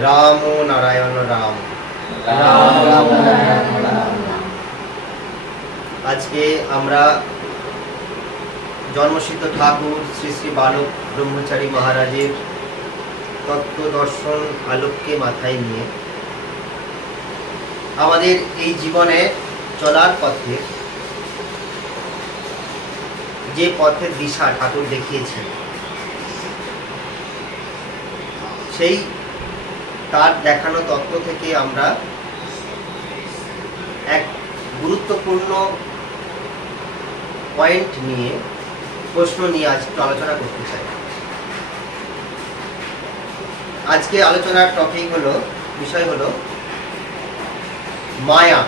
রাম নারায়ণ রাম। আজকে আমরা জন্মসিদ্ধ ঠাকুর শ্রী শ্রী বালক ব্রহ্মচারী মহারাজের তত্ত্ব দর্শন আলোককে মাথায় নিয়ে আমাদের এই জীবনে চলার পথে যে পথের দিশা ঠাকুর দেখিয়েছেন, সেই তার দেখানো তত্ত্ব থেকে আমরা এক গুরুত্বপূর্ণ পয়েন্ট নিয়ে প্রশ্ন নিয়ে আজকে আলোচনা করতে চাই। আজকে আলোচনার টপিক হলো, বিষয় হলো মায়া।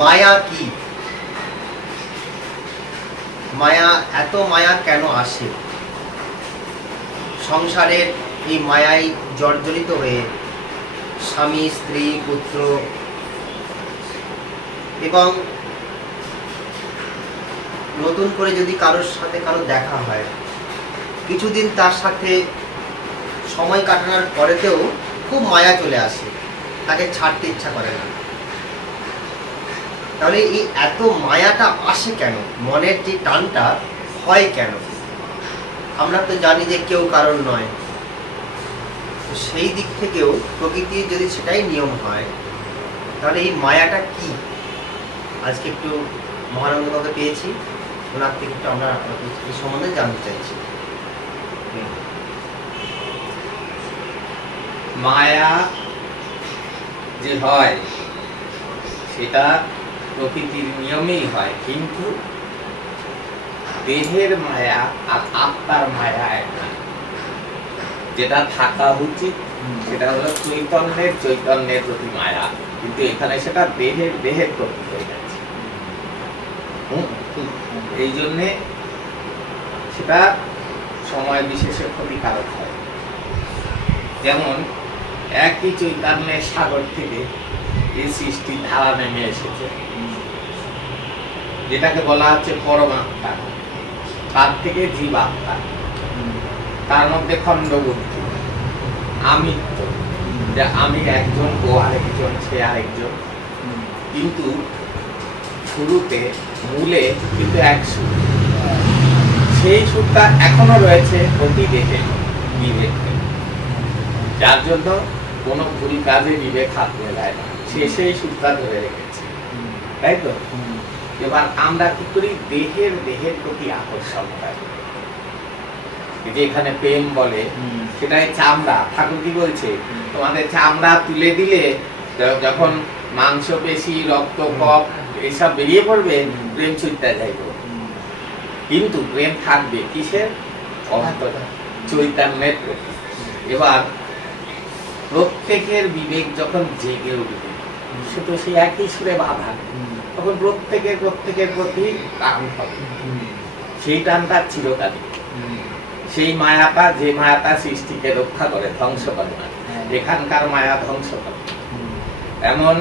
মায়া কি? মায়া, এত মায়া কেন আসে? সংসারের এই মায়ায় জর্জরিত হয়ে স্বামী, স্ত্রী, পুত্র এবং নতুন করে যদি কারোর সাথে কারো দেখা হয়, কিছুদিন তার সাথে সময় কাটানোর পরেতেও খুব মায়া চলে আসে, তাকে ছাড়তে ইচ্ছা করে না। তাহলে এই এত মায়াটা আসে কেন? মনের যে টানটা হয় কেন? আমরা তো জানি যে কেউ কারণ নয়। সেই দিক থেকেও প্রকৃতির যদি সেটাই নিয়ম হয়, তাহলে এই মায়াটা কি? আজকে একটু মহানন্দকে পেয়েছি, ওনার থেকে একটু আমরা এই সম্বন্ধে জানতে চাইছি। মায়া যে হয় সেটা প্রকৃতির নিয়মেই হয়, কিন্তু দেহের মায়া আর আত্মার মায়া এক না। যেটা থাকা উচিত সেটা হলো চৈতন্যের প্রতি মায়া, কিন্তু এখানে সেটা দেহের প্রতি হয়ে যাচ্ছে। এই জন্যে সেটা সময় বিশেষে ক্ষতিকারক হয়। যেমন একই চৈতন্যের সাগর থেকে এই সৃষ্টির ধারা নেমে এসেছে, যেটাকে বলা হচ্ছে পরমাত্মা, তার থেকে জীবাত্মা, তার মধ্যে খণ্ডবুদ্ধি, আমিত্ব, যে আমি একজন, ও আরেকজন, সে আরেকজন, কিন্তু শুরুতে মূলে কিন্তু এক সুর। সেই সুরটা এখনো রয়েছে প্রতি দেহে, বিবেক, যার জন্য কোনো ভুল কাজে বিবেক হাত মেলায় না, সে সেই সুরটা ধরে রেখেছে, তাই তো? এবার আমরা কি করি? দেহের প্রতি আকর্ষণ হয়, যে এখানে প্রেম বলে, সেটাই চামড়া। ঠাকুর কি বলছে? তোমাদের চামড়া তুলে দিলে যখন মাংস পেশি, রক্ত, কফ এইসব বেরিয়ে পড়বে, প্রেম ছুটতে যাইব, কিন্তু প্রেম থাকবে কিসের? চৈতন্যের প্রতি। এবার প্রত্যেকের বিবেক যখন জেগে উঠবে, সে তো সেই একই সুরে বাধা, তখন প্রত্যেকের প্রতি টান হবে। সেই টানটা চিরকালীন। সেই মায়াটা, যে মায়াটা সৃষ্টিকে রক্ষা করে, ধ্বংস করে না। এখানকার মায়া ধ্বংস করে। এমন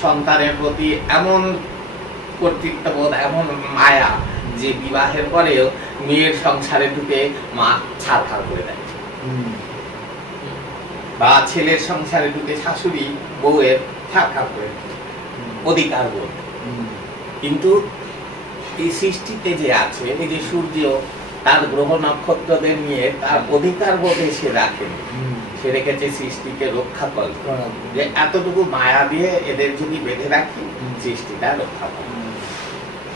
সন্তানের প্রতি এমন কর্তৃত্ববোধ, এমন মায়া, যে বিবাহের পরেও মেয়ের সংসারে ঢুকে মা ছাড়খাড় করে দেয়, বা ছেলের সংসারে ঢুকে শাশুড়ি বউয়ের ছাড়খাড় করে দেয়, অধিকার বোধ। কিন্তু এই সৃষ্টিতে যে আছে, এই যে সূর্য, তার গ্রহ নক্ষত্রদের নিয়ে তার অধিকার বোধে সে রাখেনি, সে রেখেছে সৃষ্টিকে রক্ষা করে, যে এতটুকু মায়া দিয়ে এদের যদি বেঁধে রাখি, সৃষ্টিটা রক্ষা করে।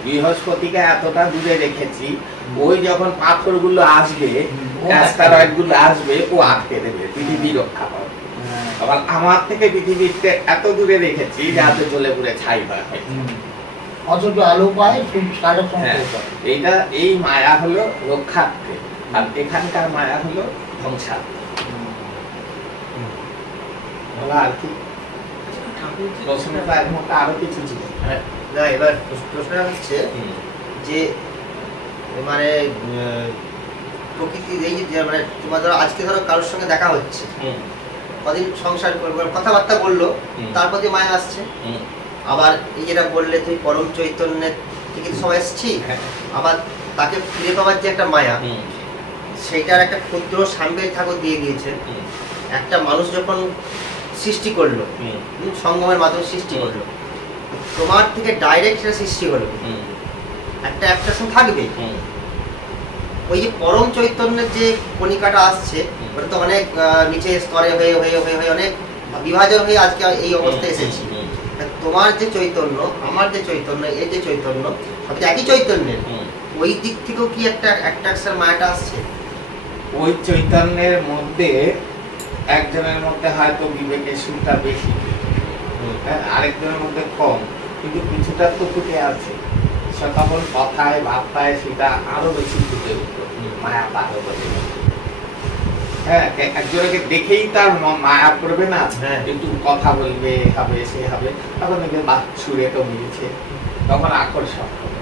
বৃহস্পতিকে এতটা দূরে রেখেছি, ওই যখন পাথরগুলো আসবে, অ্যাস্টেরয়েডগুলো আসবে, ও আটকে দেবে, পৃথিবী রক্ষা করে। আবার আমার থেকে পৃথিবীতে এত দূরে রেখেছি যাতে জ্বলে পুড়ে ছাই হয়, অথচ আলো পায়। এইটা, এই মায়া হলো রক্ষার্থে, আর এখানকার মায়া হলো ধ্বংসার্থে। আর কি প্রশ্নটা আরো কিছু ছিল না, এবার প্রশ্নটা হচ্ছে যে মানে প্রকৃতির এই যে মানে তোমার ধরো আজকে ধরো কারোর সঙ্গে দেখা হচ্ছে, কদিন সংসার করবো, কথাবার্তা বললো, তার প্রতি মায়া আসছে। আবার এই যেটা বললে তুই পরম চৈতন্যের থেকে সবাই এসছি, আবার তাকে ফিরে পাওয়ার যে একটা মায়া, সেইটার একটা ক্ষুদ্র স্যাম্পেল ঠাকুর দিয়ে দিয়েছে। একটা মানুষ যখন সৃষ্টি করলো, সঙ্গমের মাধ্যমে সৃষ্টি করলো, তোমার থেকে ডাইরেক্ট সেটা সৃষ্টি হলো, একটা অ্যাট্রাকশন থাকবে। ওই যে পরম চৈতন্যের যে কণিকাটা আসছে, ওটা তো অনেক নিচে স্তরে হয়ে হয়ে হয়ে হয়ে অনেক বিভাজন হয়ে আজকে এই অবস্থায় এসেছি। তোমার যে চৈতন্য, আমার যে চৈতন্য, এর যে চৈতন্য, সব তো একই চৈতন্যের। ওই দিক থেকেও কি একটা অ্যাট্রাকশন মায়াটা আসছে? ওই চৈতন্যের মধ্যে একজনের মধ্যে হয়তো বিবেকের সুরটা বেশি, আরেকজনের মধ্যে কম, কিন্তু কিছুটা তো ফুটে আছে। সে তখন কথায় ভাবটায় সেটা আরো বেশি ফুটে উঠল, মায়া পারো বলে। হ্যাঁ, একজনকে দেখেই তার মায়া করবে না, একটু কথা বলবে, হবে সে হবে, তখন দেখবে বাহ সুরে তো মিলছে, তখন আকর্ষণ হবে।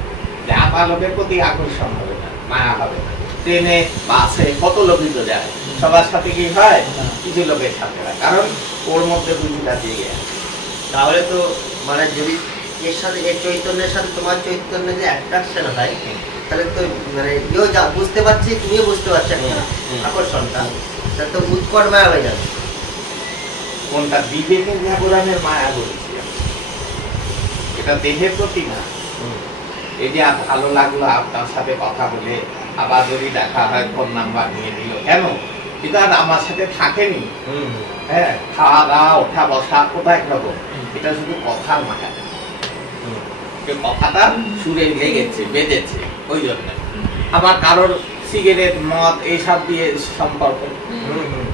যা লোকের প্রতি আকর্ষণ হবে না, মায়া হবে না। ট্রেনে বাসে কত লোকই তো যায়, সবার সাথে কি হয়? কিছু লোকের সাথে হয়, কারণ ওর মধ্যে বুঝিটা দিয়ে আছে। তাহলে তো মানে যদি এর সাথে, এর চৈতন্যের সাথে তোমার চৈতন্যের যে অ্যাট্রাকশন হয়, তাহলে তো মানে ইয়েও যা বুঝতে পারছি, তুমিও বুঝতে পারছো আকর্ষণটা, তাহলে তো উৎকট মায়া হয়ে যাবে। কোনটা? বিবেকের জাগরণের মায়া বলেছি, এটা দেহের প্রতি না। এই যে ভালো লাগলো আপনার সাথে কথা বলে, আবার যদি দেখা হয় ফোন নাম্বার নিয়ে দিল, কেন? এটা আর আমার সাথে থাকেনি। হ্যাঁ, খাওয়া দাওয়া, ওঠা বসা কোথায় খাবো, এটা শুধু কথার মায়া। কথাটা সুরে লেগেছে, বেজেছে, ওই জন্য। আবার কারোর সিগারেট, মদ এইসব দিয়ে সম্পর্ক,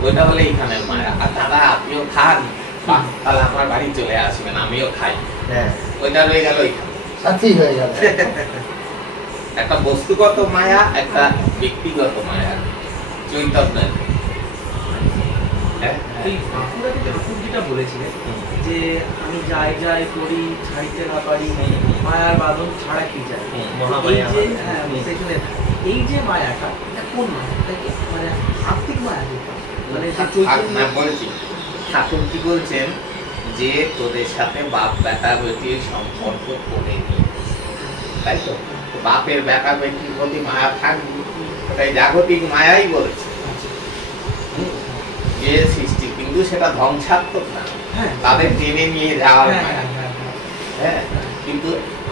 ওইটা হলে এইখানের মায়া। আর দাদা আপনিও খান, তাহলে আমার বাড়ি চলে আসবেন, আমিও খাই, ওইটা রয়ে গেল ওইখানে, সাথী হয়ে যাবে। একটা বস্তুগত মায়া, একটা ব্যক্তিগত মায়া, চৈতন্যের। ঠাকুর যেটা বলেছিলেন যে আমি যাই যাই করি ছাড়িতে না পারি, মায়ার বাঁধন ছাড়া কি যায়, এই যে মায়াটা, এটা কোন মায়া? মানে আত্মিক মায়া, মানে বলছি ঠাকুর কি বলছেন যে তোদের সাথে বাপ বেটা বেটির সম্পর্ক করে নি, তাই তো? বাপের বেটা বেটির প্রতি মায়া থাকবে, তাই জাগতিক মায়াই বলেছে যে সৃষ্টি, কিন্তু সেটা ধ্বংসাত্মক না, তাদের টেনে নিয়ে যাওয়ার মায়া। হ্যাঁ, কিন্তু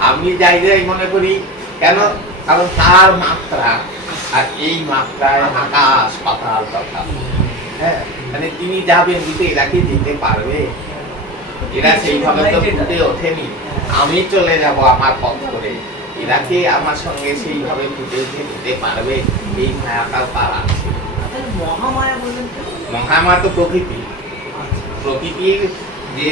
আমি যাই যাই মনে করি, কেন? কারণ তার মাত্রা আর এই মাত্রায় আকাশ পাতাল কথা। হ্যাঁ, মানে তিনি যাবেন, কিন্তু এরা কি যেতে পারবে? এরা সেইভাবে তো ফুটে ওঠেনি। আমি চলে যাব আমার পথ করে, এরা কি আমার সঙ্গে সেইভাবে ফুটে উঠে যেতে পারবে? এই মায়াটা তার আছে। মহামায়া বললেন? মহামায়া তো প্রকৃতি, প্রকৃতির যে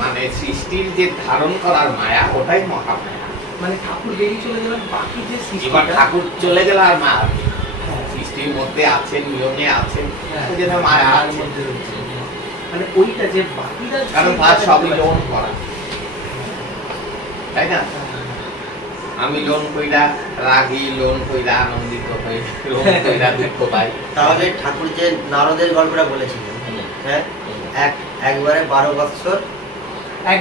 মানে সৃষ্টির যে ধারণ করার মায়া, ওটাই মহামায়া। মানে ঠাকুর বেরিয়ে চলে গেলেন, বাকি যে সৃষ্টি, এবার ঠাকুর চলে গেলে আর মায়া সৃষ্টির মধ্যে আছে, নিয়মে আছে, মায়া আছে। মানে ওইটা যে বাকিটা, কারণ তার সবই লোন করা, তাই না? আমি লোন কইরা রাগি, লোন কইরা আনন্দিত হই, লোন কইরা দুঃখ পাই। তাহলে ঠাকুর যে নারদের গল্পটা বলেছিলেন, হ্যাঁ, একবারে 12 বৎসর, এক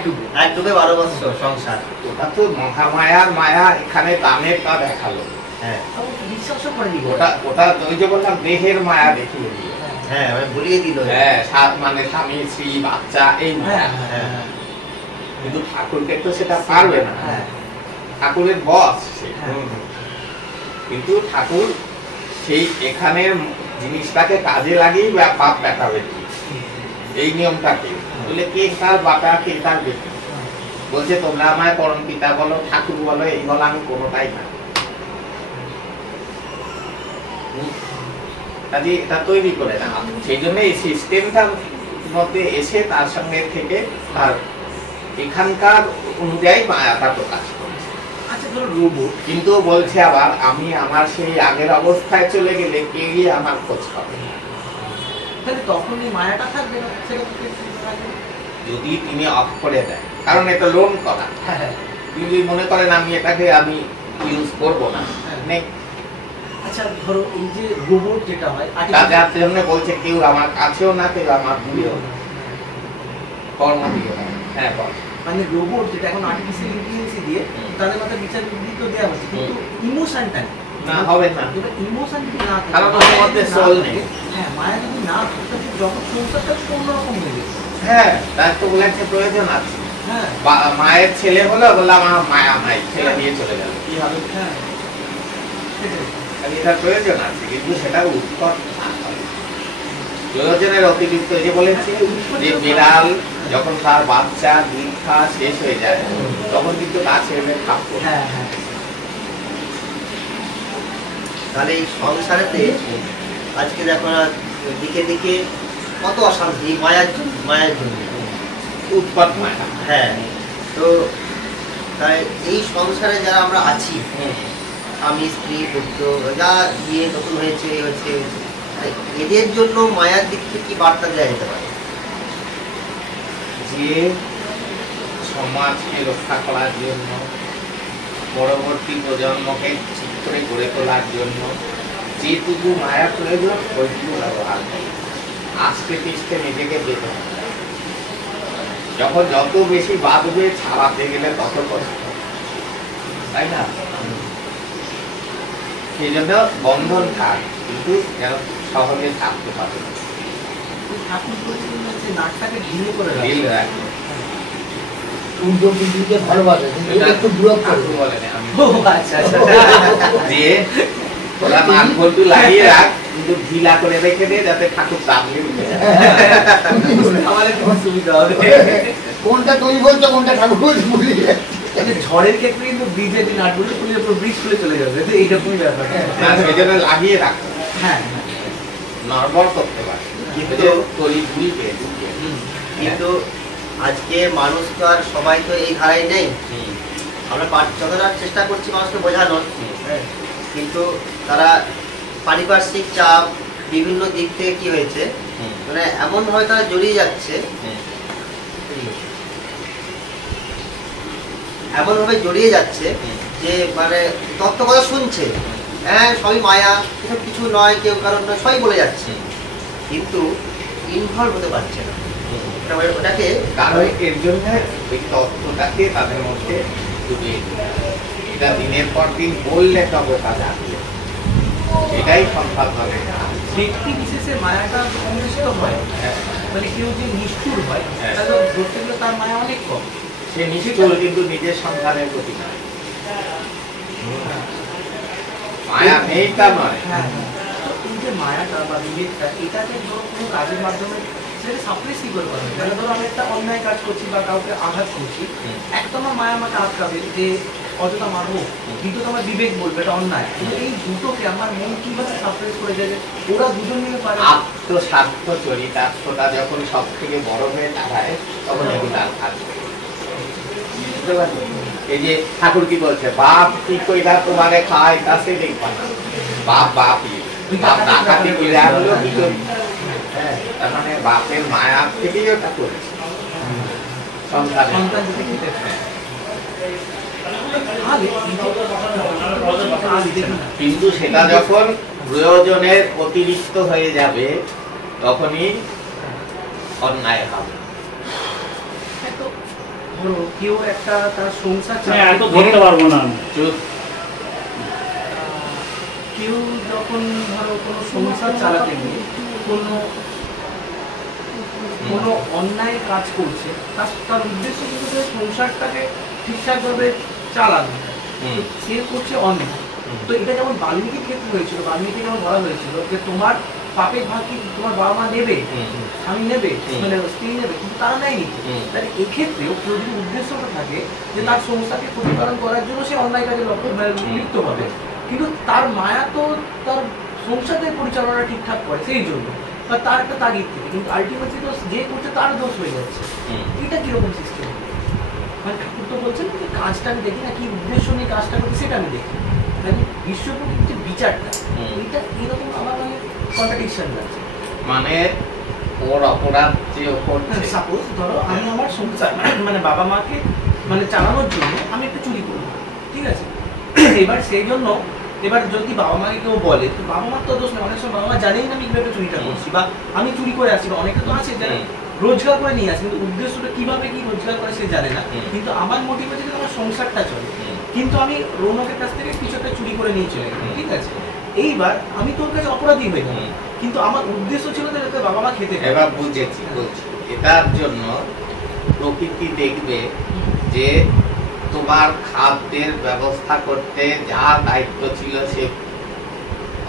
ডুবে 12 বৎসর সংসার, ওটা তো মহামায়ার মায়া। এখানে দামেরটা দেখালো। হ্যাঁ, বিশ্বাসও করেনি। ওটা ওই যে বললাম দেহের মায়া দেখিয়ে দিল। হ্যাঁ, আমি বলিয়ে দিল। হ্যাঁ, সাত মানে স্বামী স্ত্রী বাচ্চা, এই মায়া। কিন্তু ঠাকুরকে তো সেটা পারবে না, ঠাকুরের বস সে। কিন্তু ঠাকুর সেই এখানের জিনিসটাকে কাজে লাগিয়ে বাপ বেটা বেটি, এই নিয়মটাকে বলে কে কার বাপা, কে কার বেটি। বলছে তোমরা আমায় পরম পিতা বলো, ঠাকুর বলো, এই বলো, আমি কোনোটাই না। কাজে এটা তৈরি করে না, সেই জন্য এই সিস্টেমটার মধ্যে এসে তার সঙ্গে থেকে আর এখানকার অনুযায়ী মায়াটা প্রকাশ করেছে। আচ্ছা ধরো রোবট, কিন্তু বলছে আবার আমি আমার সেই আগের অবস্থায় চলে গেলে কে গিয়ে আমার খোঁজ পাবে, তাহলে তখন এই মায়াটা থাকবে না। যদি তিনি অফ করে দেয়, কারণ এটা লোন করা। তিনি যদি মনে করেন আমি এটাকে আমি ইউজ করবো না, আচ্ছা ধরো এই যে রোবট যেটা হয়, যার জন্য বলছে কেউ আমার কাছেও না, কেউ আমার দূরেও না, কর্ম দিয়ে। হ্যাঁ, মানে রোবট যেটা এখন আর্টিফিশিয়াল ইন্টেলিজেন্স দিয়ে তাদের মাথায় বিচার বুদ্ধি তো দেওয়া হচ্ছে, কিন্তু ইমোশনটা না হবে না, এবার ইমোশন যদি না থাকে, কারণ ওর মধ্যে soul নেই। হ্যাঁ, মায়া যদি না থাকে তাহলে যখন সংসারটা একটু অন্যরকম হয়ে গেছে। হ্যাঁ, তার তো বলে একটা প্রয়োজন আছে। হ্যাঁ মায়ের ছেলে হলো, বললাম আমার মায়া নাই, ছেলে দিয়ে চলে গেল, কি হবে? হ্যাঁ সেটাই। খালি এটার প্রয়োজন আছে, কিন্তু সেটা উৎকট না হয়। প্রয়োজনের অতিরিক্ত, এই যে বলেছি যে বিড়াল যখন তার বাচ্চা দুধ খাওয়া শেষ হয়ে যায় তখন কিন্তু গাছে এনে খাবো। হ্যাঁ হ্যাঁ তাহলে এই সংসারেতে আজকে দেখো না দিকে দিকে কত অশান্তি এই মায়ের জন্য। উৎকট মায়া। হ্যাঁ, তো তাই এই সংসারে যারা আমরা আছি, স্বামী স্ত্রী পুত্র যা বিয়ে নতুন হয়েছে এদের জন্য মায়ার দিক থেকে কি বার্তা দেওয়া যেতে পারে? যে সমাজকে রক্ষা করার জন্য, পরবর্তী প্রজন্মকে ঠিক করে গড়ে তোলার জন্য যেটুকু মায়া প্রয়োজন ওইটুকু ব্যবহার করে। আস্তে পিস্তে নিজেকে বেঁধে হবে। যখন যত বেশি বাঁধবে ছাড়াতে গেলে তত কষ্ট, তাই না? সেই জন্য বন্ধন থাক, কিন্তু যেন সহজে থাকতে পারে। ঠাকুর বলেছিলেন যে নাকটাকে ঢিলে করে ঢিল রাখো। রাখে। উল্টো পিঠে ভালোবাসে, কিন্তু এটা একটু দূরত্ব ঠাকুর বলেন আমি ও আচ্ছা আচ্ছা। যে তোরা নাক বল্টু লাগিয়ে রাখ, কিন্তু ঢিলা করে রেখে দে যাতে ঠাকুর চাপলে উঠে যায়। আমার একটু সুবিধা হবে। কোনটা তুমি বলছো কোনটা ঠাকুর বলছো বলি। মানে ঝড়ের ক্ষেত্রে কিন্তু ব্রিজের দিন নাটগুলো খুলে পুরো ব্রিজ খুলে চলে যাবে, তো এইরকমই ব্যাপার। না, সেই জন্য লাগিয়ে রাখ, হ্যাঁ নড়বড় করতে পারে, কিন্তু তরি ঝুলকে ঢুকে। কিন্তু আজকে মানুষ তো আর সবাই তো এই ধারায় নেই। আমরা যতটা চেষ্টা করছি মানুষকে বোঝানোর, কিন্তু তারা পারিপার্শ্বিক চাপ বিভিন্ন দিক থেকে কি হয়েছে, মানে এমন ভাবে তারা জড়িয়ে যাচ্ছে, এমন ভাবে জড়িয়ে যাচ্ছে যে মানে তত্ত্ব কথা শুনছে, হ্যাঁ সবই মায়া, এসব কিছু নয়, কেউ কারণ নয়, সবই বলে যাচ্ছে, কিন্তু ইনভলভ হতে পারছে না। ওটাকে কারণ এর জন্য ওই তত্ত্বটাকে তাদের মধ্যে ডুবিয়ে দিতে হবে। এটা দিনের পর দিন বললে তবে তা জানবে, এটাই সম্ভব হবে না। ব্যক্তি বিশেষে মায়াটা কম বেশি তো হয়, মানে কেউ যে নিষ্ঠুর হয় হ্যাঁ। তাহলে ধরতে গেলে তার মায়া অনেক কম। সে নিষ্ঠুর, কিন্তু নিজের সন্তানের প্রতি নয়। মায়া নেই তা নয়। হ্যাঁ তো এই যে মায়াটা বা বিবেকটা, এটাকে ধরো কোনো কাজের মাধ্যমে সেটাকে সাপ্রেস কি করে করা হয়? তাহলে ধরো আমি একটা অন্যায় কাজ করছি বা কাউকে আঘাত করছি, একটা আমার মায়া আমাকে আটকাবে যে অযথা মারবো, কিন্তু আমার বিবেক বলবে এটা অন্যায়। কিন্তু এই দুটোকে আমার মন কিভাবে সাপ্রেস করে যায় যে ওরা দুজন মিলে পারে? আত্মস্বার্থ চরিতার্থটা যখন সব থেকে বড় হয়ে দাঁড়ায় তখন এগুলো আর থাকবে না। বুঝতে পারছো? এই যে ঠাকুর কি বলছে, বাপ কি কইরা তোমারে খায় কাছে দেখবা না, বাপ বাপই, বাপ ডাকাতি করে আনলো কি করি। তার মানে বাপের মায়া থেকেই ওটা করেছে সন্তান। সন্তান যদি খেতে পায়। কিন্তু সেটা যখন প্রয়োজনের অতিরিক্ত হয়ে যাবে তখনই অন্যায় হবে। ধরো কেউ একটা তার সংসার এত ধরতে পারবো না আমি। চুপ। কেউ যখন ধরো কোনো সংসার চালাতে গিয়ে কোনো অন্যায় কাজ করছে, তার উদ্দেশ্য কিন্তু যে সংসারটাকে ঠিকঠাকভাবে চালানো, সে করছে অন্যায়। তো এটা যেমন বাল্মীকির ক্ষেত্রে হয়েছিল, বাল্মীকি যেমন বলা হয়েছিল যে তোমার পাপের ভাগ কি তোমার বাবা মা নেবে, স্বামী নেবে, মানে স্ত্রী নেবে, কিন্তু তারা নেয়নি। তাহলে এক্ষেত্রেও কেউ যদি উদ্দেশ্যটা থাকে যে তার সংসারকে প্রতিপালন করার জন্য সে অন্যায় কাজে লিপ্ত হবে, কিন্তু তার মায়া তো তার সংসারের পরিচালনা ঠিকঠাক করে সেই জন্য, বা তার একটা তাগিদ থেকে, কিন্তু আলটিমেটলি তো যে করছে তার দোষ হয়ে যাচ্ছে। এটা কিরকম সিস্টেম? মানে ঠাকুর তো বলছেন যে কাজটা আমি দেখি না, কি উদ্দেশ্য নিয়ে কাজটা করছি সেটা আমি দেখি, মানে বিশ্বপ্রকৃতির যে বিচারটা, এটা এরকম আমার মানে কন্ট্রাডিকশন লাগছে। মানে ওর অপরাধ যে করছে, সাপোজ ধরো আমি আমার সংসার মানে বাবা মাকে মানে চালানোর জন্য আমি একটা চুরি করবো, ঠিক আছে? এবার সেই জন্য এবার যদি বাবা মাকে কেউ বলে, তো বাবা মার তো দোষ নেই, অনেক সময় বাবা মা জানেই না আমি কিভাবে চুরিটা করছি, বা আমি চুরি করে আসছি, বা অনেকে তো আছে যারা রোজগার করে নিয়ে আসে, কিন্তু উদ্দেশ্যটা কিভাবে কি রোজগার করে সে জানে না, কিন্তু আমার মোটিভ হচ্ছে যে আমার সংসারটা চলে। কিন্তু আমি রৌনকের কাছ থেকে কিছু একটা চুরি করে নিয়ে চলে গেলাম, ঠিক আছে? এইবার আমি তোর কাছে অপরাধী হয়ে গেলাম, কিন্তু আমার উদ্দেশ্য ছিল যে যাতে বাবা মা খেতে পারে। এবার বুঝেছি, বলছি এটার জন্য প্রকৃতি দেখবে যে তোমার খাদ্যের ব্যবস্থা করতে যা দায়িত্ব ছিল সে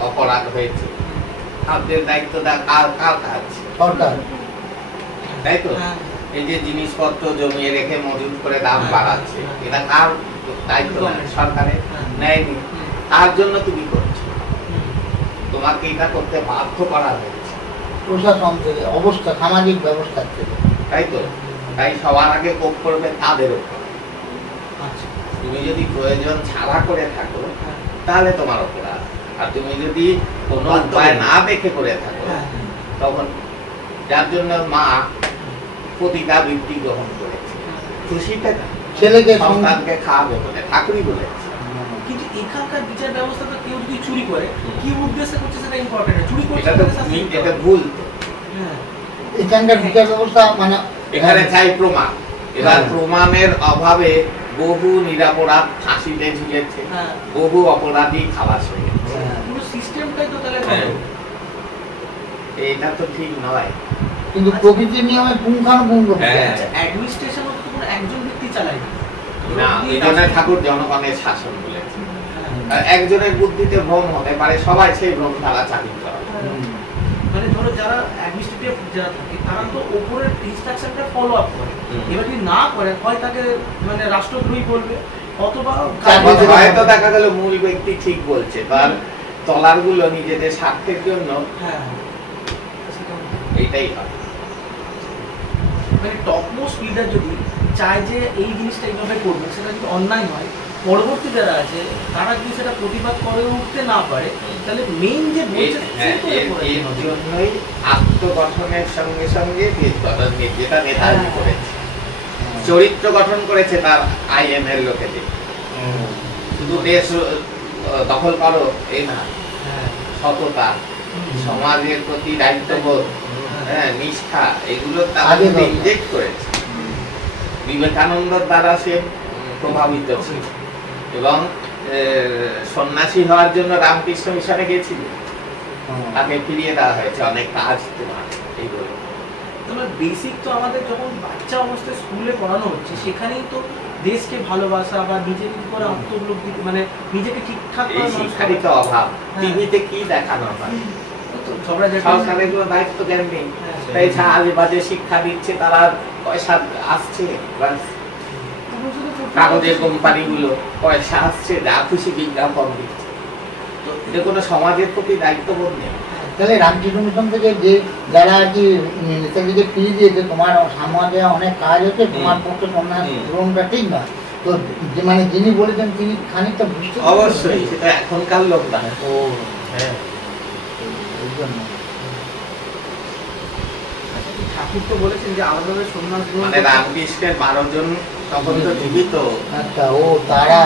অপরাধ হয়েছে। খাদ্যের দায়িত্বটা কার কার কাজ? সরকার। তাই তো? হ্যাঁ। এই যে জিনিসপত্র জমিয়ে রেখে মজুত করে দাম বাড়াচ্ছে, এটা কার দায়িত্ব? সরকারের নেয়নি, তার জন্য তুমি করছো। তোমাকে এটা করতে বাধ্য করা হয়েছে, প্রশাসন থেকে, অবস্থা, সামাজিক ব্যবস্থা থেকে। তাই তো? তাই সবার আগে কোপ করবে তাদের উপর। আচ্ছা। তুমি যদি প্রয়োজন ছাড়া করে থাকো তাহলে তোমার অপরাধ, আর তুমি যদি কোনো উপায় না দেখে করে থাকো হ্যাঁ। তখন, যার জন্য মা প্রতিটা বৃত্তি গ্রহণ করেছে খুশিতে না, ছেলেকে সন্তানকে খাওয়াবে বলে ঠাকুরই বলেছে। কিন্তু এখানকার বিচার ব্যবস্থা তো কেউ যদি চুরি করে কি উদ্দেশ্যে করছে সেটা ইম্পর্টেন্ট, চুরি করছে এটা তো তাহলে শাস্তি দিতে এটা হবে। ভুল তো। হ্যাঁ। এখানকার বিচার ব্যবস্থা মানে এখানে চাই প্রমাণ। এবার হ্যাঁ। প্রমাণের অভাবে বহু নিরাপরাধ ফাঁসিতে ঝুলেছে, হ্যাঁ। বহু অপরাধী খালাস হয়ে গেছে। পুরো সিস্টেমটাই তো তাহলে হ্যাঁ। ভালো। এটা তো ঠিক নয়। কিন্তু প্রকৃতির নিয়মে পুঙ্খানুপুঙ্খ। হ্যাঁ। আচ্ছা, অ্যাডমিনিস্ট্রেশন তো কোনো একজন ব্যক্তি চালায় না। না, এই জন্য ঠাকুর জনগণের শাসন বলেছে। হ্যাঁ। আর একজনের বুদ্ধিতে ভ্রম হতে পারে, সবাই সেই ভ্রম দ্বারা চালিত হয়। মানে ধরো যারা অ্যাডমিনিস্ট্রেটিভ যারা থাকে তারা তো ওপরের ইনস্ট্রাকশনটা ফলো আপ করে, এবার যদি না করে হয় তাকে মানে রাষ্ট্রদ্রোহী বলবে, অথবা হয়তো দেখা গেল মূল ব্যক্তি ঠিক বলছে, তার তলার গুলো নিজেদের স্বার্থের জন্য হ্যাঁ এইটাই হয়। মানে টপ মোস্ট লিডার যদি চায় যে এই জিনিসটা এইভাবে করবে, সেটা যদি অন্যায় হয়, পরবর্তী যারা আছে তারা যদি সেটা প্রতিবাদ করে উঠতে না পারে, তাহলে মেইন যে বলছে হ্যাঁ, এর জন্যই আত্মগঠনের সঙ্গে সঙ্গে দেশ গঠন, যেটা নেতাজি করেছে, চরিত্র গঠন করেছে তার আইএম এর লোকেদের। শুধু দেশ দখল করো এই না, সততা, সমাজের প্রতি দায়িত্ববোধ, হ্যাঁ, নিষ্ঠা, এগুলো তার ইনজেক্ট করেছে। বিবেকানন্দর দ্বারা সে প্রভাবিত ছিল এবং সন্ন্যাসী হওয়ার জন্য রামকৃষ্ণ মিশনে গেছিল, তাকে ফিরিয়ে দেওয়া হয়েছে অনেক কাজ তোমার এইগুলো। তোমার বেসিক তো আমাদের যখন বাচ্চা অবস্থায় স্কুলে পড়ানো হচ্ছে, সেখানেই তো দেশকে ভালোবাসা বা নিজের উপর আত্মউপলব্ধি, মানে নিজেকে ঠিকঠাক এই শিক্ষারই তো অভাব। টিভিতে কি দেখানো হয়, সরকারের কোনো দায়িত্ব জ্ঞান নেই, তাই আজে বাজে শিক্ষা দিচ্ছে, তারা পয়সা আসছে, কাগজের কোম্পানিগুলো পয়সা আসছে, যা খুশি বিজ্ঞাপন দিচ্ছে, তো এটা কোনো সমাজের প্রতি দায়িত্ববোধ নেই। তাহলে রামকৃষ্ণ মিশন থেকে যে যারা আর কি নেতাজিকে ফিরিয়ে দিয়েছে, তোমার সমাজে অনেক কাজ হচ্ছে, তোমার পক্ষে সন্ন্যাস গ্রহণটা ঠিক নয়, তো মানে যিনি বলেছেন তিনি খানিকটা বুঝতে অবশ্যই সেটা এখনকার লোক না। ও হ্যাঁ, এই জন্য ঠাকুর তো বলেছেন যে আমাদের সন্ন্যাস গ্রহণ মানে রামকৃষ্ণের 12 জন তখন তো জীবিত। আচ্ছা, ও তারা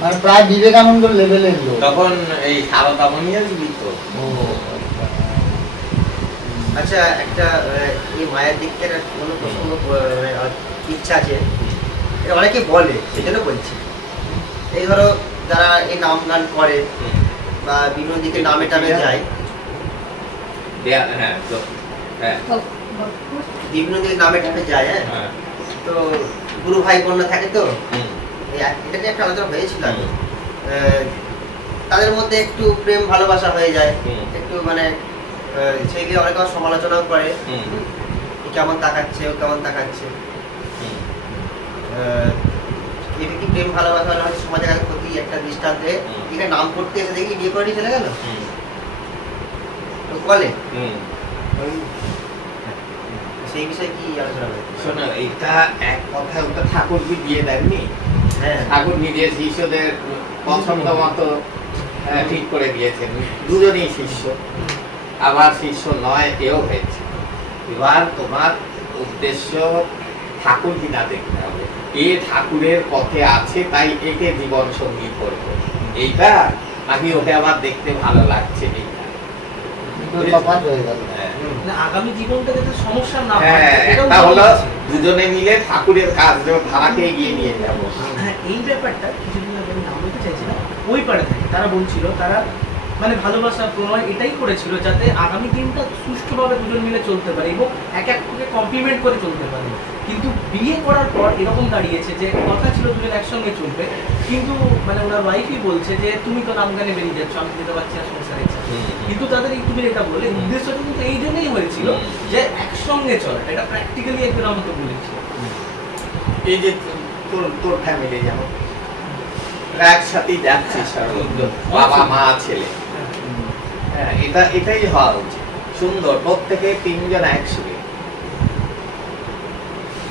মানে প্রায় বিবেকানন্দ লেভেলের লোক তখন এই সারদামণিও জীবিত। ও আচ্ছা, একটা এই মায়ের দিক থেকে কোনো প্রশ্ন ইচ্ছা আছে, এটা অনেকে বলে, সেই জন্য বলছি। এই ধরো যারা এই নাম গান করে বা বিভিন্ন দিকে নামে টামে যায়, হ্যাঁ, হ্যাঁ, বিভিন্ন দিকে নামে টামে যায়, হ্যাঁ, হ্যাঁ, তো গুরু ভাই বোনরা থাকে তো, এটা নিয়ে একটা আলোচনা হয়েছিল। তাদের মধ্যে একটু প্রেম ভালোবাসা হয়ে যায়, একটু মানে সেইগুলো অনেকে সমালোচনাও করে, কেমন তাকাচ্ছে, ও কেমন তাকাচ্ছে। এটা কি প্রেম ভালোবাসা হয়তো সমাজের কাছে ক্ষতি একটা দৃষ্টান্তে, এখানে নাম করতে এসে দেখি বিয়ে করে চলে গেল বলে, সেই বিষয়ে কি আলোচনা হবে? শোনো, এটা এক কথায় ওটা ঠাকুর কি দিয়ে দেননি? হ্যাঁ, ঠাকুর নিজের শিষ্যদের পছন্দ মতো ঠিক করে দিয়েছেন, দুজনই শিষ্য, আবার শিষ্য নয় এও হয়েছে। এবার তোমার উদ্দেশ্য ঠাকুর কিনা দেখতে হবে, এ ঠাকুরের পথে আছে তাই একে জীবন সঙ্গী করবো, এইটা নাকি ওকে আমার দেখতে ভালো লাগছে, এইটা তফাৎ হয়ে গেল। হ্যাঁ, মানে আগামী জীবনটা যাতে সমস্যা না হয় হ্যাঁ, এটাও একটা হলো বলা আছে। দুজনে মিলে ঠাকুরের কাজ ধারাকে এগিয়ে নিয়ে যাবো। হ্যাঁ, এই ব্যাপারটা কিছুদিন আগে আমি নাম বলতে চাইছিলাম, ওই পারে থাকে তারা বলছিল তারা মানে ভালোবাসা প্রণয় এটাই করেছিল যাতে আগামী দিনটা সুষ্ঠুভাবে দুজন মিলে চলতে পারে এবং এক এককে কমপ্লিমেন্ট করে চলতে পারে। কিন্তু বিয়ে করার পর এরকম দাঁড়িয়েছে যে কথা ছিল দুজন একসঙ্গে চলবে, কিন্তু মানে ওনার ওয়াইফই বলছে যে তুমি তো নাম গানে বেরিয়ে যাচ্ছ, আমি যেতে পারছি না সংসারে ইচ্ছা। কিন্তু তাদের এই তুমি এটা বলে উদ্দেশ্যটা কিন্তু এই জন্যই হয়েছিল যে একসঙ্গে চলা, এটা প্র্যাকটিক্যালি একজন আমাকে বলেছিল। এই যে তোর তোর ফ্যামিলি যেমন একসাথেই যাচ্ছিস সর্বত্র, বাবা মা ছেলে, হ্যাঁ এটাই হওয়া উচিত। সুন্দর, প্রত্যেকে তিনজন একসঙ্গে।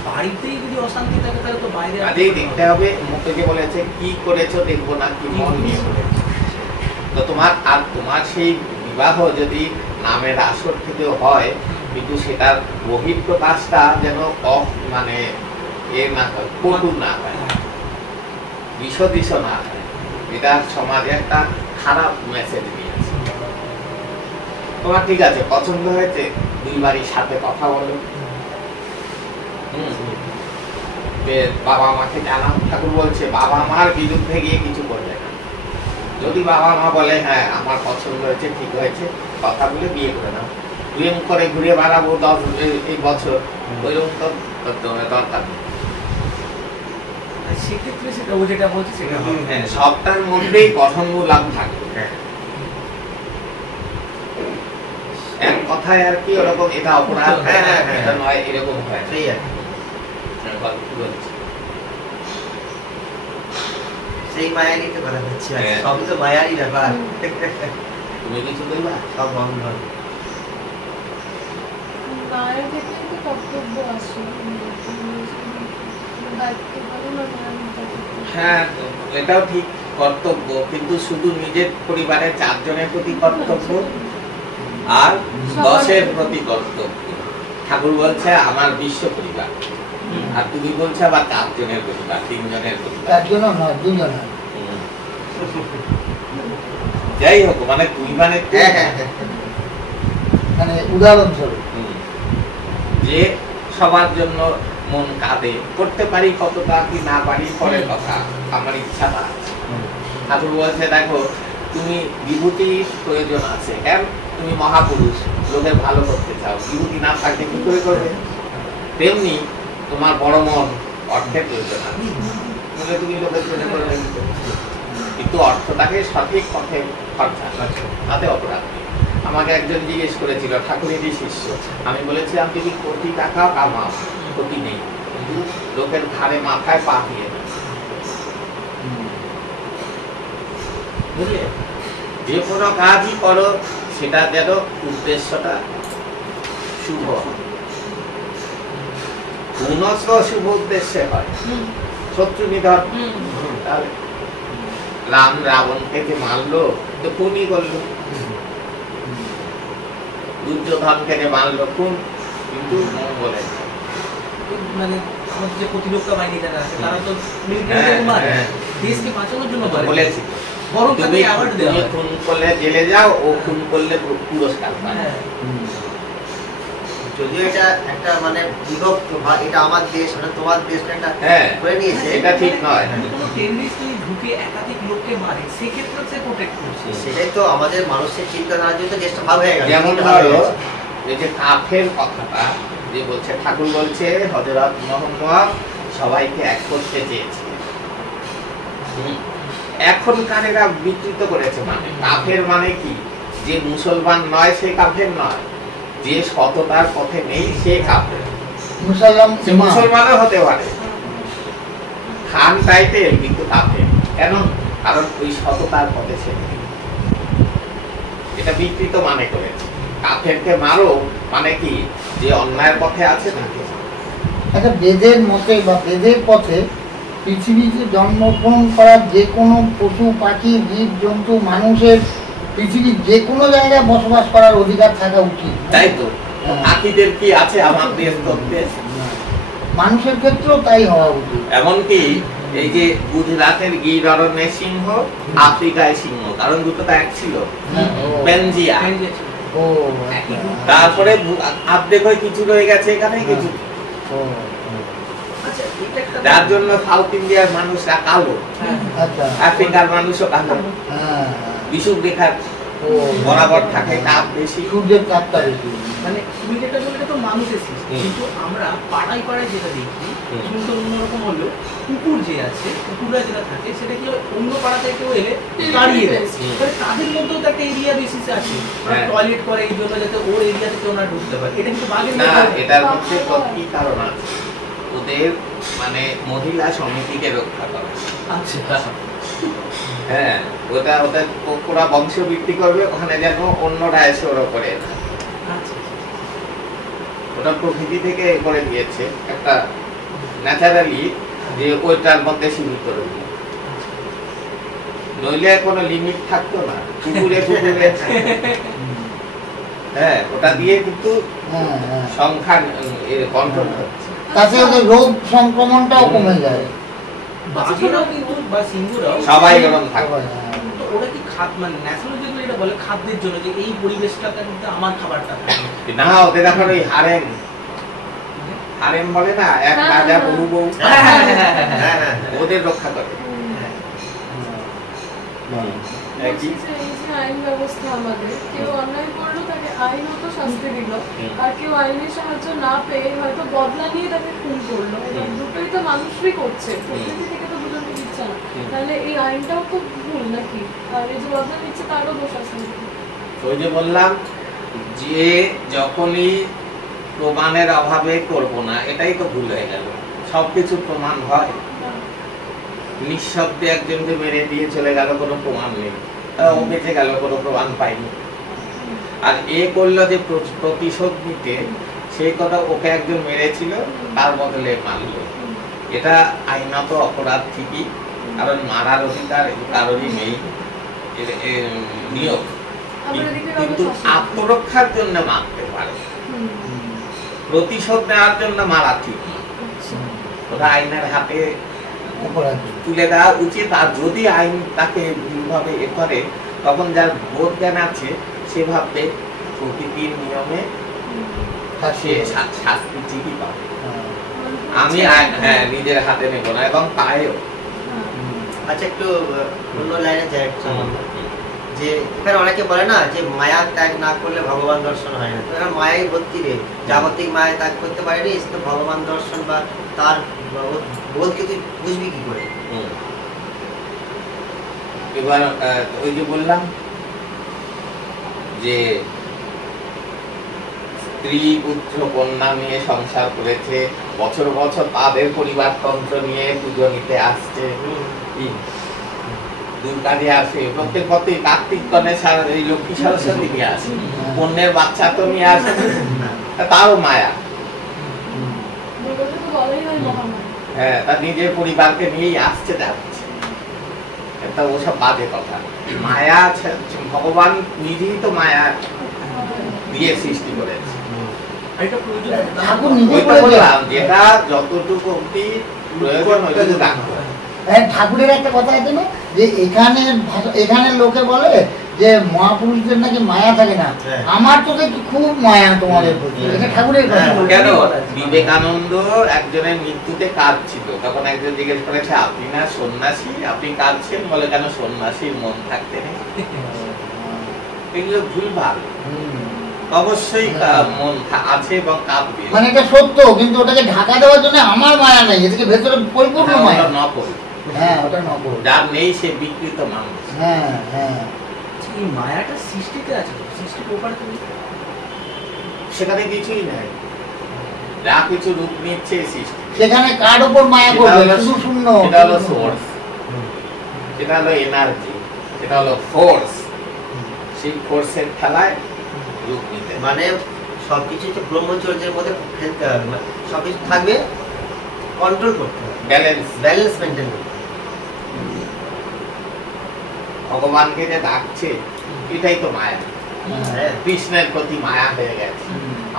বাড়িতেই যদি অশান্তি থাকে তাহলে তো বাইরে কাজেই দেখতে হবে, মুখে যে বলেছে কি করেছো দেখবো না কি মন নিয়ে করেছো। তো তোমার সেই বিবাহ যদি নামের আসর থেকেও হয়, কিন্তু সেটার বহিঃপ্রকাশটা যেন মানে এ না হয়, কটু না হয়, বিষদিশ না হয়। এটা সমাজে একটা খারাপ মেসেজ দিয়েছে। তোমার ঠিক আছে, পছন্দ হয়েছে, দুই বাড়ির সাথে কথা বলো, বাবা মাকে জানাও। ঠাকুর বলছে বাবা মার বিরুদ্ধে গিয়ে কিছু করবে না। যদি বাবা মা বলে হ্যাঁ আমার পছন্দ হয়েছে, ঠিক হয়েছে, কথা বলে বিয়ে করে নাও। প্রেম করে ঘুরে বেড়াবো 10 বছর, ওইরকম তো দরকার নেই। সেক্ষেত্রে সেটা ও যেটা বলছে সেটা হবে। হ্যাঁ, সবটার মধ্যেই গঠনমূলক থাকবে। এক কথায় আর কি ওরকম এটা অপরাধ, এটা নয়, এরকম হয়। সেই আর কি। সেই মায়ারই তো কথা হচ্ছে, হ্যাঁ। সবই তো মায়ারই ব্যাপার। তুমি কিছু বলবা? সব বন্ধন। মায়ের ক্ষেত্রে একটা কর্তব্য আছে, দায়িত্ব পালন আর মায়ের দায়িত্ব। হ্যাঁ, এটাও ঠিক, কর্তব্য, কিন্তু শুধু নিজের পরিবারের 4 জনের প্রতি কর্তব্য আর 10-এর প্রতি কর্তব্য। ঠাকুর বলছে আমার বিশ্ব পরিবার, আর তুমি বলছো আবার 4 জনের পরিবার, 3 জনের পরিবার। একজনও নয়, দুজনও। যাই হোক, মানে তুই মানে তুই, হ্যাঁ হ্যাঁ হ্যাঁ। মানে উদাহরণস্বরূপ। যে সবার জন্য মন কাঁদে, করতে পারি কতটা কি না পারি পরের কথা, আমার ইচ্ছাটা আছে। ঠাকুর বলছে দেখো তুমি বিভূতির প্রয়োজন আছে, কেন? তুমি মহাপুরুষ, লোকের ভালো করতে চাও, বিভূতি না থাকলে কি করে করবে? তেমনি তোমার বড় মন, অর্থের প্রয়োজন আছে, বলে তুমি লোকের জন্য করবে, কিন্তু অর্থটাকে সঠিক পথে খরচা, তাতে অপরাধ নেই। আমাকে একজন জিজ্ঞেস করেছিল, ঠাকুরেরই শিষ্য, আমি বলেছিলাম তুমি কোটি টাকা কামাও, ক্ষতি নেই, কিন্তু লোকের ঘাড়ে মাথায় পা দিয়ে দাও। বুঝলে, যে কোনো কাজই করো সেটা যেন উদ্দেশ্যটা শুভ, পুনশ্চ শুভ উদ্দেশ্যে হয়। শত্রু নিধন, তাহলে রাম রাবণকে যে মারলো তো খুনই করলো, দুর্যোধনকে যে মারলো খুন, কিন্তু মঙ্গলে। মানে আমাদের যে প্রতিরক্ষা বাহিনী যারা আছে তারা তো মিলিটারি মারে, দেশকে বাঁচানোর জন্য করে। বলেছি বরং তুমি তাদেরকে অ্যাওয়ার্ড দেওয়া হয়। খুন করলে জেলে যাও, ও খুন করলে পুরস্কার পায়। হ্যাঁ। যদিও এটা একটা মানে বিভক্ত, এটা আমার দেশ, ওটা তোমার দেশ, একটা হ্যাঁ, করে নিয়েছে। এটা ঠিক নয়। যদি কোনো টেররিস্ট ঢুকে একাধিক লোককে মারে, সেক্ষেত্রে সে প্রোটেক্ট করছে। সেটাই তো আমাদের মানুষের চিন্তাধারার জন্য দেশটা ভাগ হয়ে গেল। যেমন ধরো এই যে কাফের কথাটা যে বলছে, ঠাকুর বলছে হযরত মুহাম্মদ সবাইকে এক করতে চেয়েছে। এখনকার এরা বিকৃত করেছে, মানে কাফের মানে কি, যে মুসলমান নয় সে কাফের নয়, যে সততার পথে নেই সে কাফের। মুসলমান সে মুসলমানও হতে পারে, খান টাইটেল, কিন্তু কাফের কেন? কারণ ওই সততার পথে সে নেই। এটা বিকৃত মানে করেছে। কাফেরকে মারো মানে কি, যে অন্যায়ের পথে আছে তাকে। একটা বেদের মতে বা বেদের পথে পৃথিবীতে জন্মগ্রহণ করা যে কোনো পশু পাখি জীব জন্তু মানুষের পৃথিবীর যে কোনো জায়গায় বসবাস করার অধিকার থাকা উচিত। তাই তো, পাখিদের কি আছে আমার দেশ তত্ত্বে? মানুষের ক্ষেত্রেও তাই হওয়া উচিত। এমনকি এই যে গুজরাটের গির অরণ্যে সিংহ, আফ্রিকায় সিংহ, কারণ দুটো তো এক ছিল। পেনজিয়া, ও একই আচ্ছা। রূপ। তারপরে আর্ধেক হয়ে কিছু রয়ে গেছে এখানে কিছু, ও আচ্ছা এটা একটা যার জন্য সাউথ ইন্ডিয়ার মানুষরা কালো, হ্যাঁ, আচ্ছা আফ্রিকার মানুষও কালো, হ্যাঁ বিষুব রেখার ও বরাবর থাকে, তাপ বেশি। সূর্যের তাপটা বেশি মানে তুমি যেটা বললে এটা তো মানুষের সৃষ্টি, হুম। কিন্তু আমরা পাড়ায় পাড়ায় যেটা দেখি হুম। সুন্দর অন্যরকম হলেও কুকুর যে আছে, কুকুররা যেটা থাকে সেটা কি হয়, অন্য পাড়াতে কেউ এলে তাড়িয়ে দেয়। হুম। তাহলে তাদের মধ্যেও তো একটা এরিয়া বেসিস আছে, হ্যাঁ। টয়লেট করে এই জন্য যাতে ওর এরিয়াতে কেউ না ঢুকতে পারে। এটা কিন্তু বাঘের না, মধ্যে হয়। এটার মধ্যে তো কি কারণ আছে, ওদের মানে মহিলা সমিতিকে রক্ষা করে। আচ্ছা হ্যাঁ, ওদের ওরা বংশ বৃদ্ধি করবে, ওখানে যেন অন্যরা এসে ওর উপরে না। আচ্ছা ওটা প্রকৃতি থেকে করে দিয়েছে একটা ন্যাচারালি, যে ওইটার মধ্যে সীমিত রইল, নইলে কোনো লিমিট থাকতো না। কুকুরে হ্যাঁ, ওটা দিয়ে কিন্তু হ্যাঁ হ্যাঁ সংখ্যা কন্ট্রোল হচ্ছে। তাতে ওদের রোগ সংক্রমণটাও কমে যায় বাঘেরাও কিন্তু বা সিংহরাও সবাই ওরকম থাকে। সবাই, হ্যাঁ। তো ওরা কি মানে ন্যাশনাল যেগুলো এটা বলে খাদ্যের জন্য, যে এই পরিবেশটাতে কিন্তু আমার খাবারটা থাকে। না, ওদের এখন ওই হারেম বলে না, এক হ্যাঁ, রাজা হ্যাঁ, বহু বউ, হ্যাঁ হ্যাঁ ওদের রক্ষা করে। বলছি যে এই যে আইন ব্যবস্থা আমাদের, কেউ অন্যায় করলো তাকে আইনত শাস্তি দিল, হুম। আর কেউ আইনের সাহায্য না পেয়ে হয়তো বদলা নিয়ে তাকে খুন করলো, এবং হুম। দুটোই তো মানুষই করছে, প্রকৃতি থেকে তো দুজনকে দিচ্ছে না। হুম। তাহলে এই আইনটাও তো ভুল নাকি? আর এই যে বদলা নিচ্ছে তারও দোষ আছে নাকি? ওই যে বললাম যে যখনই প্রমাণের অভাবে করব না, এটাই তো ভুল হয়ে গেল। সবকিছু প্রমাণ হয়, না। নিঃশব্দে একজনকে মেরে দিয়ে চলে গেল, কোনো প্রমাণ নেই, ও বেঁচে গেল, কোনো প্রমাণ পাইনি। আর এ করলো যে প্রতিশোধ নিতে, সেই কথা ওকে একজন মেরেছিল, তার বদলে মারলো, এটা আইনত অপরাধ ঠিকই, কারণ মারার অধিকার কারোরই নেই, নিয়ম। আমরা এদিকে কিন্তু আত্মরক্ষার জন্য মারতে পারে, প্রতিশোধ নেওয়ার জন্য মারা ঠিক না। ওটা আইনের হাতে অপরাধ তুলে দেওয়া উচিত। আর যদি আইন তাকে ভুলভাবে এ করে, তখন যার বোধ জ্ঞান আছে সে ভাববে প্রকৃতির নিয়মে সে শাস্তি ঠিকই পাবে। আমি হ্যাঁ নিজের হাতে নেব না, এবং পায়েও। আচ্ছা, একটু অন্য লাইনে যাই একটু। যে এখানে অনেকে বলে না যে মায়া ত্যাগ না করলে ভগবান দর্শন হয় না, তো এখানে মায়াই ভর্তি রে, জাগতিক মায়া ত্যাগ করতে পারেনি, তো ভগবান দর্শন বা তার বোধকে তুই বুঝবি কি করে? এবার ওই যে বললাম যে স্ত্রী পুত্র কন্যা নিয়ে সংসার করেছে, বছর বছর তাদের পরিবারতন্ত্র নিয়ে পুজো নিতে আসছে, দুর্গা দিয়ে আসে, প্রত্যেক বছর কার্তিক গণেশ আর এই লক্ষ্মী সরস্বতী নিয়ে আসে, অন্যের বাচ্চা তো নিয়ে আসে, তারও মায়া। দুর্গাকে তো বলাই হয় মহামায়া। হ্যাঁ, তার নিজের পরিবারকে নিয়েই আসছে, যাচ্ছে, এটা ওসব বাজে কথা। মায়া ভগবান নিজেই তো মায়া দিয়ে সৃষ্টি করেছে। এটা প্রয়োজন। ঠাকুর নিজে ওইটা করে বললাম, যেটা যতটুকু অব্দি প্রয়োজন ওইটুকু রাখতে হবে। ঠাকুরের একটা কথা আছে না, যে এখানের লোকে বলে যে মহাপুরুষদের নাকি মায়া থাকে না, হ্যাঁ। আমার তো দেখি খুব মায়া তোমাদের প্রতি, এটা ঠাকুরের কথা। হ্যাঁ। কেন বিবেকানন্দ একজনের মৃত্যুতে কাঁদছিল, তখন একজন জিজ্ঞেস করেছে আপনি না সন্ন্যাসী, আপনি কাঁদছেন? বলে কেন সন্ন্যাসীর মন থাকতে নেই? এগুলো ভুলভাল। অবশ্যই মন আছে এবং কাঁদবে, মানে এটা সত্য, কিন্তু ওটাকে ঢাকা দেওয়ার জন্য আমার মায়া নাই, এদিকে ভেতরে পরিপূর্ণ মায়া। নকল। হ্যাঁ, ওটা নকল। যার নেই সে বিকৃত মানুষ। হ্যাঁ হ্যাঁ, এই মায়াটা সৃষ্টিতে আছে, সৃষ্টি প্রকার তুমি সেখানে কিছুই নাই, যা কিছু রূপ নিচ্ছে সৃষ্টি। সেখানে কার উপর মায়া করবে? শুধু শূন্য। সেটা হলো সোর্স, সেটা হলো এনার্জি, সেটা হলো ফোর্স। সেই ফোর্সের খেলায় রূপ নিতে, মানে সবকিছু তো ব্রহ্মচর্যের মধ্যে ফেলতে হবে, মানে সবকিছু থাকবে, কন্ট্রোল করতে হবে, ব্যালেন্স মেনটেন করতে হবে। ভগবানকে যে ডাকছে এটাই তো মায়া। হ্যাঁ, কৃষ্ণের প্রতি মায়া হয়ে গেছে,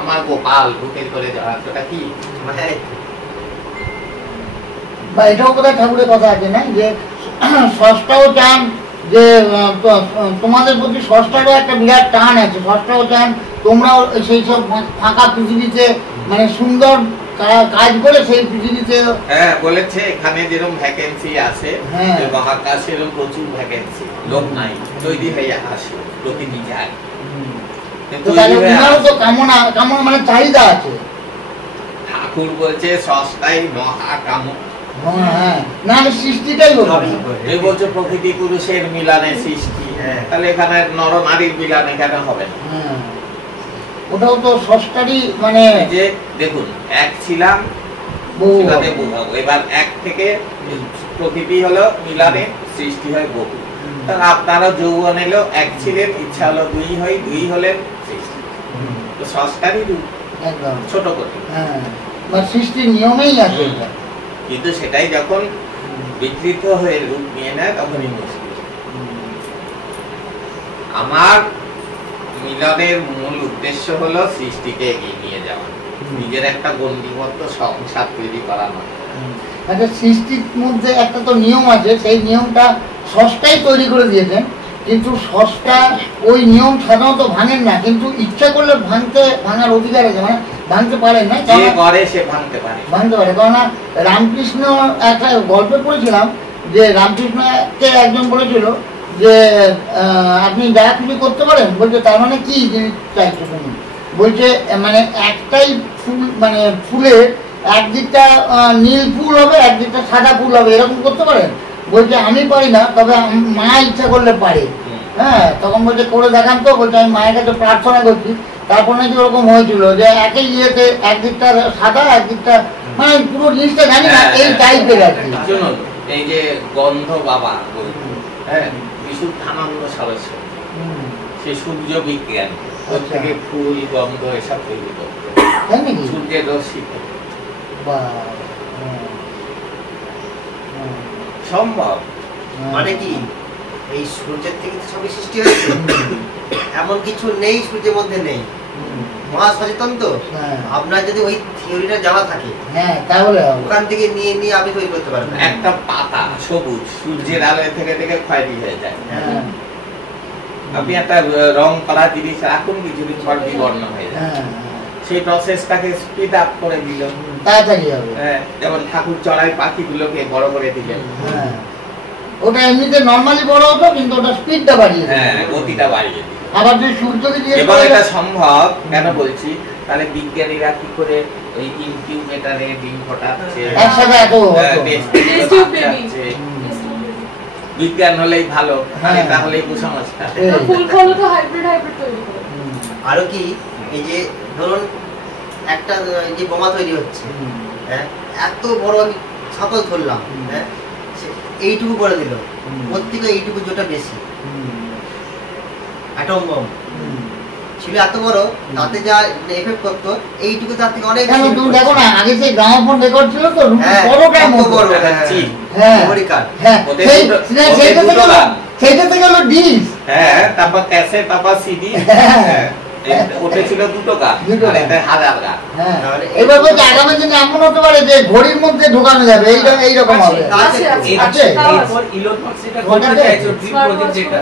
আমার গোপাল বুকের করে জড়াচ্ছটা কি? মায়াই তো। বা এটাও কোথায় ঠাকুরের কথা আছে না, যে ষষ্ঠাও চান যে তোমাদের প্রতি ষষ্ঠারও একটা বিরাট টান আছে, ষষ্ঠাও চান তোমরাও সেই সব ফাঁকা পৃথিবীতে মানে সুন্দর কাজ করে সেই পৃথিবীতে। হ্যাঁ বলেছে এখানে যেরকম ভ্যাকেন্সি আছে, হ্যাঁ। মহাকাশে এরকম প্রচুর ভ্যাকেন্সি, লোক নাই, তৈরি হয়ে আসে, প্রকৃতি যায়। তো তাহলে ওনারও তো কামনা মানে চাহিদা আছে। ঠাকুর বলছে সস্তাই মহাকাম। হ্যাঁ, না আমি সৃষ্টিটাই বলবো। এই বলছে প্রকৃতি পুরুষের মিলনে সৃষ্টি, তাহলে এখানে নর নারীর মিলন এখানে হবে না। ওটাও তো ষষ্ঠারই মানে যে দেখুন এক ছিলাম এবার এক থেকে প্রকৃতি হলো মিলনে সৃষ্টি হয় বহু, তাহলে আপনারা যৌবন এলো এক ছিলেন, ইচ্ছা হলো দুই হয়, দুই হলেন সৃষ্টি, তো ষষ্ঠারই রূপ একদম ছোট করে। হ্যাঁ, মানে সৃষ্টির নিয়মেই আছে এটা। কিন্তু সেটাই যখন বিকৃত হয়ে রূপ নিয়ে নেয় তখনই মুশকিল। আমার মিলনের মূল উদ্দেশ্য হলো সৃষ্টিকে এগিয়ে নিয়ে যাওয়া, নিজের একটা গণ্ডিবদ্ধ সংসার তৈরি করা নয়। মানে সৃষ্টির মধ্যে একটা তো নিয়ম আছে, সেই নিয়মটা ষষ্ঠাই তৈরি করে দিয়েছেন, কিন্তু ষষ্ঠা ওই নিয়ম সাধারণত ভাঙেন না, কিন্তু ইচ্ছা করলে ভাঙার অধিকার আছে, মানে ভাঙতে পারেন না, যে করে সে ভাঙতে পারে। কেননা রামকৃষ্ণ একটা গল্পে পড়েছিলাম যে রামকৃষ্ণকে একজন বলেছিল যে আপনি যা খুশি করতে পারেন, বলছে তার মানে কি জিনিস চাইছো তুমি, বলছে মানে একটাই ফুল মানে ফুলের একদিকটা নীল ফুল হবে একদিকটা সাদা ফুল হবে, এরকম করতে পারেন, বলছে আমি পারি না, তবে মা ইচ্ছা করলে পারে। হ্যাঁ, তখন বলছে করে দেখান তো, বলছে আমি মায়ের কাছে প্রার্থনা করছি, তারপর নাকি ওরকম হয়েছিল যে একই ইয়েতে একদিকটা সাদা একদিকটা মানে পুরো জিনিসটা জানি না এই টাইপের আর কি। এই যে গন্ধ বাবা, হ্যাঁ বিশুদ্ধানন্দ সরস্বতী, সে সূর্য বিজ্ঞান, ওর থেকে ফুল গন্ধ এসব তৈরি করতে, সূর্যের রশ্মি সম্ভব। মানে কি এই সূর্যের থেকে সবই সৃষ্টি হয়েছে, এমন কিছু নেই সূর্যের মধ্যে নেই, মহা সচেতন তো। আপনার যদি ওই থিওরিটা জানা থাকে, হ্যাঁ তাহলে ওখান থেকে নিয়ে নিয়ে আপনি তৈরি করতে পারবেন। একটা পাতা সবুজ সূর্যের আলোয় থেকে থেকে খয়েরি হয়ে যায়, আপনি একটা রং করা জিনিস রাখুন, কিছুদিন পর বিবর্ণ হয়ে যায়, সেই প্রসেসটাকে স্পিড আপ করে দিল, তাড়াতাড়ি হবে। যেমন ঠাকুর চড়াই পাখিগুলোকে বড় করে দিলেন, ওটা এমনিতে নরমালি বড় হতো, কিন্তু ওটা স্পিডটা বাড়িয়ে দিল, গতিটা বাড়িয়ে দিল। আবার যদি সূর্যকে দিয়ে এবং এটা সম্ভব কেন বলছি, তাহলে বিজ্ঞানীরা কি করে ওই ইনকিউবেটরে ডিম ফোটাচ্ছে, একসাথে এত বিজ্ঞান হলেই ভালো, এটা হলেই কুসংস্কার। ফুল ফলও তো হাইব্রিড তৈরি করে। আরো কি এই যে ধরুন একটা যে বোমা তৈরি হচ্ছে, হ্যাঁ এত বড় আমি সাপোজ ধরলাম, হ্যাঁ এইটুকু করে দিল, প্রত্যেকে এইটুকু যেটা বেশি অ্যাটম বম ছিল এত বড়, তাতে যা এফেক্ট করতো এইটুকু তার থেকে অনেক বেশি। তুমি দেখো না আগে সেই গ্রামোফোন রেকর্ড ছিল তো, বড়টা বড়, হ্যাঁ সেইটা থেকে হলো ডিস, হ্যাঁ তারপর ক্যাসেট, তারপর সিডি, ওটা ছিল 2 টাকা, আর এটা 1000 টাকা। এবার বলতে আগামী দিনে এমন হতে পারে যে ঘড়ির মধ্যে ঢোকানো যাবে, এইরকম হবে। আছে এরপর ইলন মাস্ক এটা করতে চাইছে, ড্রিম প্রজেক্ট, যেটা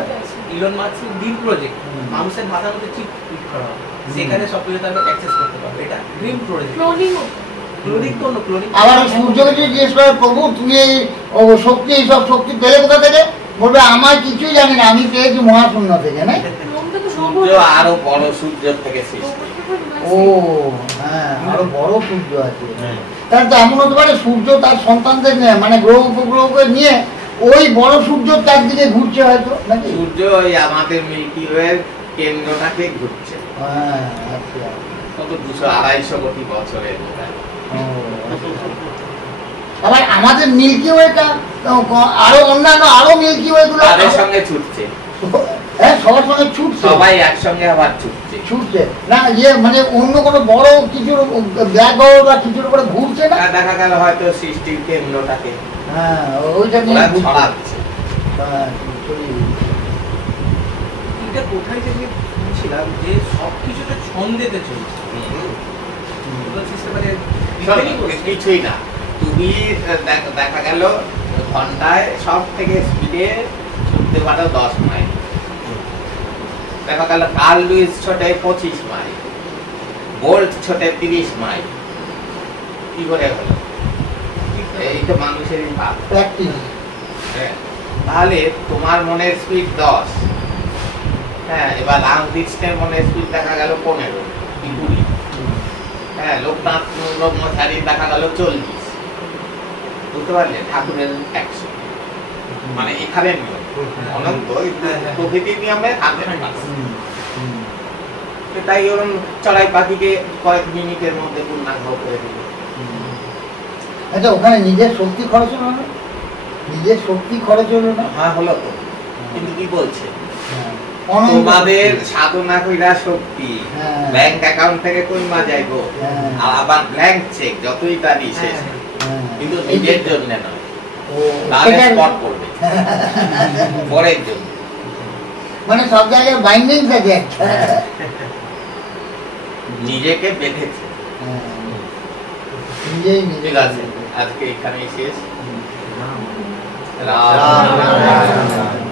ইলন মাস্কের ড্রিম প্রজেক্ট, মানুষের মাথার মধ্যে চিপ ফিট করা হবে, সেখানে সবকিছু তারা অ্যাক্সেস করতে পারবে, এটা ড্রিম প্রজেক্ট। ক্লোনিং তো না, ক্লোনিং আবার সূর্যকে যদি জিজ্ঞেস করে প্রভু তুমি এই শক্তি এইসব শক্তি পেলে কোথা থেকে, বলবে আমার কিছুই জানি না, আমি পেয়েছি মহাশূন্য থেকে। না সূর্য আরো বড় সূর্যের থেকে সৃষ্টি। ও হ্যাঁ, আরো বড় সূর্য আছে। তাহলে তো এমন হতে পারে সূর্য তার সন্তানদের নিয়ে মানে গ্রহ উপগ্রহকে নিয়ে ওই বড় সূর্যর তার দিকে ঘুরছে হয়তো নাকি? সূর্য ওই আমাদের মিল্কি ওয়ের কেন্দ্রটাকে ঘুরছে। হ্যাঁ আচ্ছা, কত 200-250 কোটি বছরের। আবার আমাদের মিল্কি ওয়েটা আরো অন্যান্য আরো মিল্কি ওয়ে গুলো তাদের সঙ্গে ছুটছে। হ্যাঁ সবার সঙ্গে ছুটছে, সবাই একসঙ্গে আবার ছুটছে না ইয়ে মানে অন্য কোনো বড় কিছুর ব্ল্যাক হোল বা কিছুর উপরে ঘুরছে না, দেখা গেল হয়তো সৃষ্টির কেন্দ্রটাকে হ্যাঁ ওইটা নিয়ে ছড়াচ্ছে। এটা কোথায় থেকে বুঝছিলাম যে সবকিছুতে ছন্দেতে চলছে, কিছুই না। তুমি দেখা গেল ঘন্টায় সব থেকে স্পিডে ছুটতে বলতে পারো 10 মাইল। দেখা গেল কার্ল লুইস ছোটে 25 মাইল, বোল্ট ছোটে 30 মাইল। কি করে হলো? এই তো মানুষেরই ভাব। প্র্যাকটিস। তাহলে তোমার মনের স্পিড 10, হ্যাঁ, এবার রামকৃষ্ণের মনের স্পিড দেখা গেল 15 কি 20, হ্যাঁ, লোকনাথ ব্রহ্মচারীর দেখা গেল 40। বুঝতে পারলে? ঠাকুরের 100। মানে এখানে নিয়ম অনন্ত, প্রকৃতির নিয়মে 100%। তাই ওরকম চড়াই পাখিকে কয়েক মিনিটের মধ্যে পূর্ণাঙ্গ করে দিল। আচ্ছা, ওখানে নিজের শক্তি খরচ হলো না? নিজের শক্তি খরচ হলো না? হ্যাঁ, হলো তো। কিন্তু কি বলছে? অনন্ত তোমাদের শক্তি। সাধনা কইরা শক্তি হ্যাঁ। ব্যাংক অ্যাকাউন্ট থেকে কইমা যাইবো, হ্যাঁ। আর আবার ব্ল্যাঙ্ক চেক যতই তারি শেষ, হ্যাঁ। কিন্তু নিজের জন্য নয়, ও, তাহলে সেটার- স্পট করবে পরের জন্য। মানে সব জায়গায় বাইন্ডিংস আছে একটা। নিজেকে বেঁধেছে। হ্যাঁ। নিজেই নিজে। ঠিক আছে, আজকে এখানেই শেষ। রাম রাম রাম রাম।